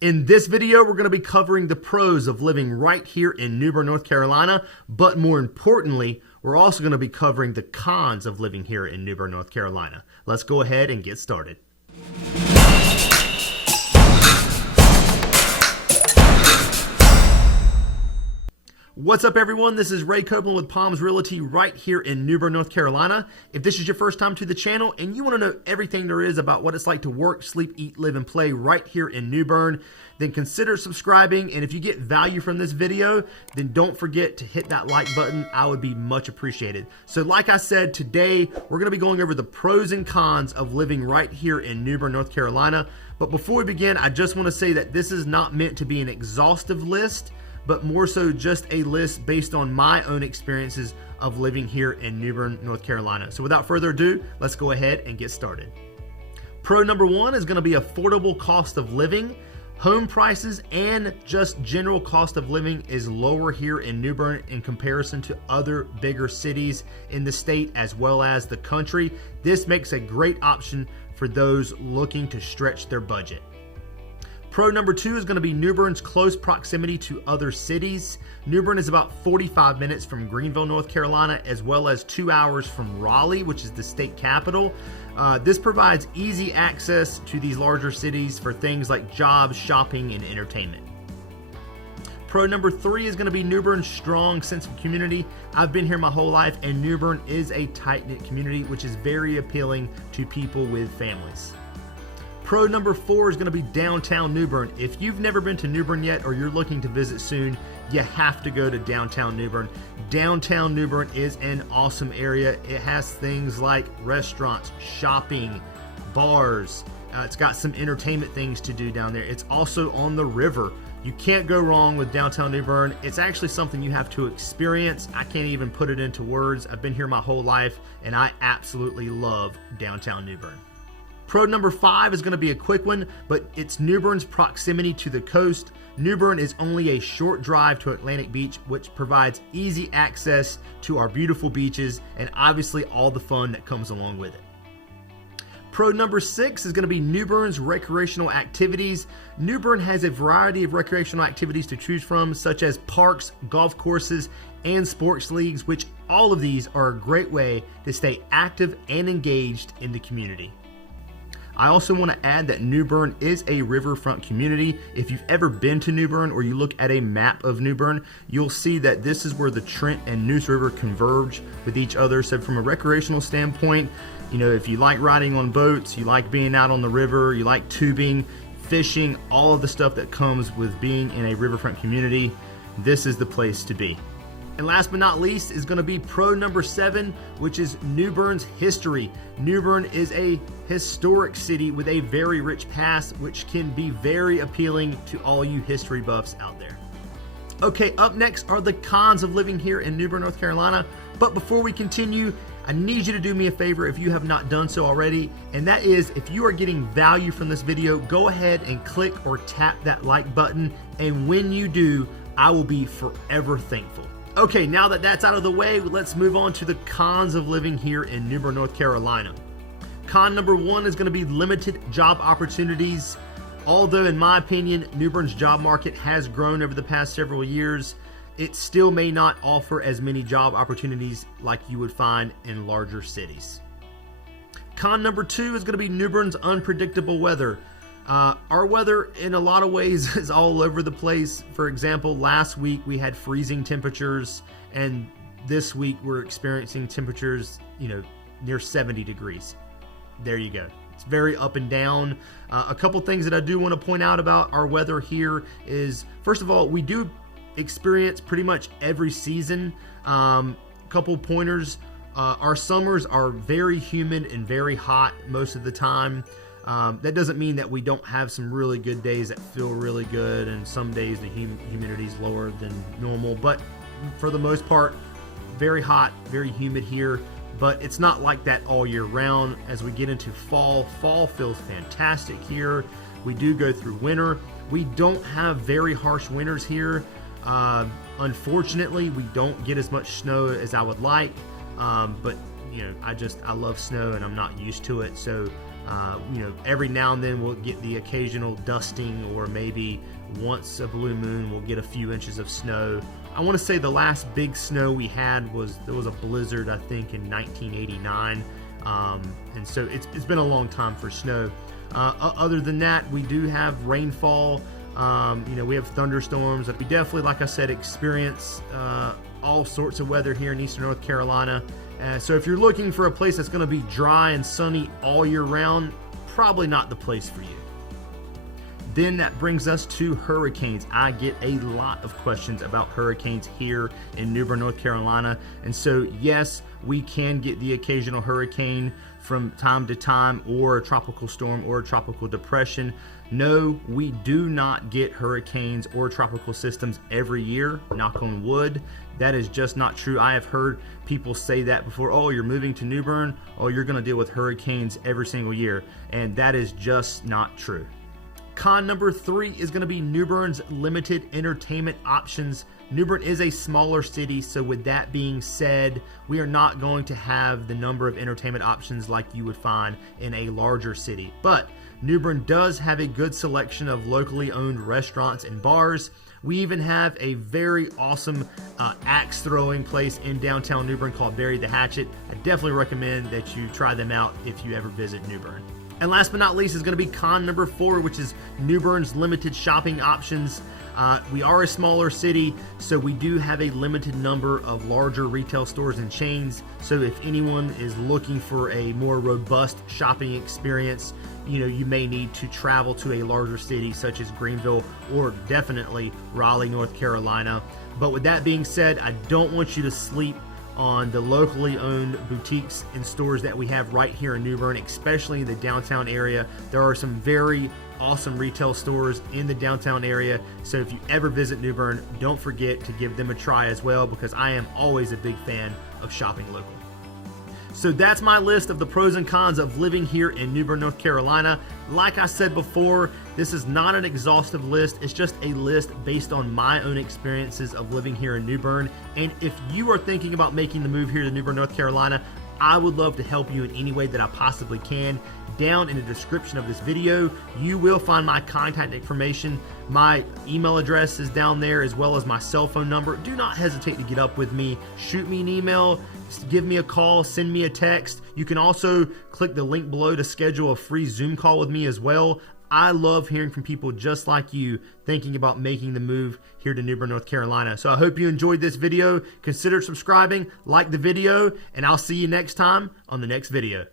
In this video, we're going to be covering the pros of living right here in New Bern, North Carolina, but more importantly, we're also going to be covering the cons of living here in New Bern, North Carolina. Let's go ahead and get started. What's up, everyone? This is Ray Copeland with Palms Realty right here in New Bern, North Carolina. If this is your first time to the channel and you want to know everything there is about what it's like to work, sleep, eat, live, and play right here in New Bern, then consider subscribing. And if you get value from this video, then don't forget to hit that like button. I would be much appreciated. So like I said, today we're going to be going over the pros and cons of living right here in New Bern, North Carolina. But before we begin, I just want to say that this is not meant to be an exhaustive list, but more so just a list based on my own experiences of living here in New Bern, North Carolina. So without further ado, let's go ahead and get started. Pro number one is going to be affordable cost of living. Home prices and just general cost of living is lower here in New Bern in comparison to other bigger cities in the state as well as the country. This makes a great option for those looking to stretch their budget. Pro number two is going to be New Bern's close proximity to other cities. New Bern is about 45 minutes from Greenville, North Carolina, as well as 2 hours from Raleigh, which is the state capital. This provides easy access to these larger cities for things like jobs, shopping, and entertainment. Pro number three is going to be New Bern's strong sense of community. I've been here my whole life, and New Bern is a tight-knit community, which is very appealing to people with families. Pro number four is going to be downtown New Bern. If you've never been to New Bern yet or you're looking to visit soon, you have to go to downtown New Bern. Downtown New Bern is an awesome area. It has things like restaurants, shopping, bars. It's got some entertainment things to do down there. It's also on the river. You can't go wrong with downtown New Bern. It's actually something you have to experience. I can't even put it into words. I've been here my whole life and I absolutely love downtown New Bern. Pro number five is going to be a quick one, but it's New Bern's proximity to the coast. New Bern is only a short drive to Atlantic Beach, which provides easy access to our beautiful beaches and obviously all the fun that comes along with it. Pro number six is going to be New Bern's recreational activities. New Bern has a variety of recreational activities to choose from, such as parks, golf courses, and sports leagues, which all of these are a great way to stay active and engaged in the community. I also want to add that New Bern is a riverfront community. If you've ever been to New Bern or you look at a map of New Bern, you'll see that this is where the Trent and Neuse River converge with each other. So from a recreational standpoint, you know, if you like riding on boats, you like being out on the river, you like tubing, fishing, all of the stuff that comes with being in a riverfront community, this is the place to be. And last but not least is going to be pro number seven, which is New Bern's history. New Bern is a historic city with a very rich past, which can be very appealing to all you history buffs out there. Okay, up next are the cons of living here in New Bern, North Carolina. But before we continue, I need you to do me a favor if you have not done so already, and that is if you are getting value from this video, go ahead and click or tap that like button, and when you do, I will be forever thankful. Okay, now that that's out of the way, let's move on to the cons of living here in New Bern, North Carolina. Con number one is going to be limited job opportunities. Although in my opinion, New Bern's job market has grown over the past several years, it still may not offer as many job opportunities like you would find in larger cities. Con number two is going to be New Bern's unpredictable weather. Our weather in a lot of ways is all over the place. For example, last week we had freezing temperatures, and this week we're experiencing temperatures, near 70 degrees. There you go. It's very up and down. A couple things that I do want to point out about our weather here is, first of all, we do experience pretty much every season. Couple pointers. Our summers are very humid and very hot most of the time. That doesn't mean that we don't have some really good days that feel really good, and some days the humidity is lower than normal, but for the most part, very hot, very humid here. But it's not like that all year round. As we get into fall feels fantastic here. We do go through winter. We don't have very harsh winters here. Unfortunately, we don't get as much snow as I would like, but I love snow and I'm not used to it, so Every now and then we'll get the occasional dusting, or maybe once a blue moon we'll get a few inches of snow. I want to say the last big snow we had there was a blizzard, I think, in 1989, and so it's been a long time for snow. Other than that, we do have rainfall. We have thunderstorms. We definitely, like I said, experience all sorts of weather here in Eastern North Carolina. So if you're looking for a place that's going to be dry and sunny all year round, probably not the place for you. Then that brings us to hurricanes. I get a lot of questions about hurricanes here in New Bern, North Carolina. And so, yes, we can get the occasional hurricane from time to time, or a tropical storm or a tropical depression. No, we do not get hurricanes or tropical systems every year, knock on wood. That is just not true. I have heard people say that before. Oh, you're moving to New Bern. Oh, you're going to deal with hurricanes every single year. And that is just not true. Con number 3 is going to be New Bern's limited entertainment options. New Bern is a smaller city, so with that being said, we are not going to have the number of entertainment options like you would find in a larger city. But New Bern does have a good selection of locally owned restaurants and bars. We even have a very awesome axe throwing place in downtown New Bern called Bury the Hatchet. I definitely recommend that you try them out if you ever visit New Bern. And last but not least is going to be con number 4, which is New Bern's limited shopping options. We are a smaller city, so we do have a limited number of larger retail stores and chains. So if anyone is looking for a more robust shopping experience, you may need to travel to a larger city such as Greenville or definitely Raleigh, North Carolina. But with that being said, I don't want you to sleep on the locally owned boutiques and stores that we have right here in New Bern, especially in the downtown area. There are some very awesome retail stores in the downtown area. So if you ever visit New Bern, don't forget to give them a try as well, because I am always a big fan of shopping local. So that's my list of the pros and cons of living here in New Bern, North Carolina. Like I said before, this is not an exhaustive list. It's just a list based on my own experiences of living here in New Bern. And if you are thinking about making the move here to New Bern, North Carolina, I would love to help you in any way that I possibly can. Down in the description of this video, you will find my contact information. My email address is down there, as well as my cell phone number. Do not hesitate to get up with me. Shoot me an email, give me a call, send me a text. You can also click the link below to schedule a free Zoom call with me as well. I love hearing from people just like you thinking about making the move here to New Bern, North Carolina. So I hope you enjoyed this video. Consider subscribing, like the video, and I'll see you next time on the next video.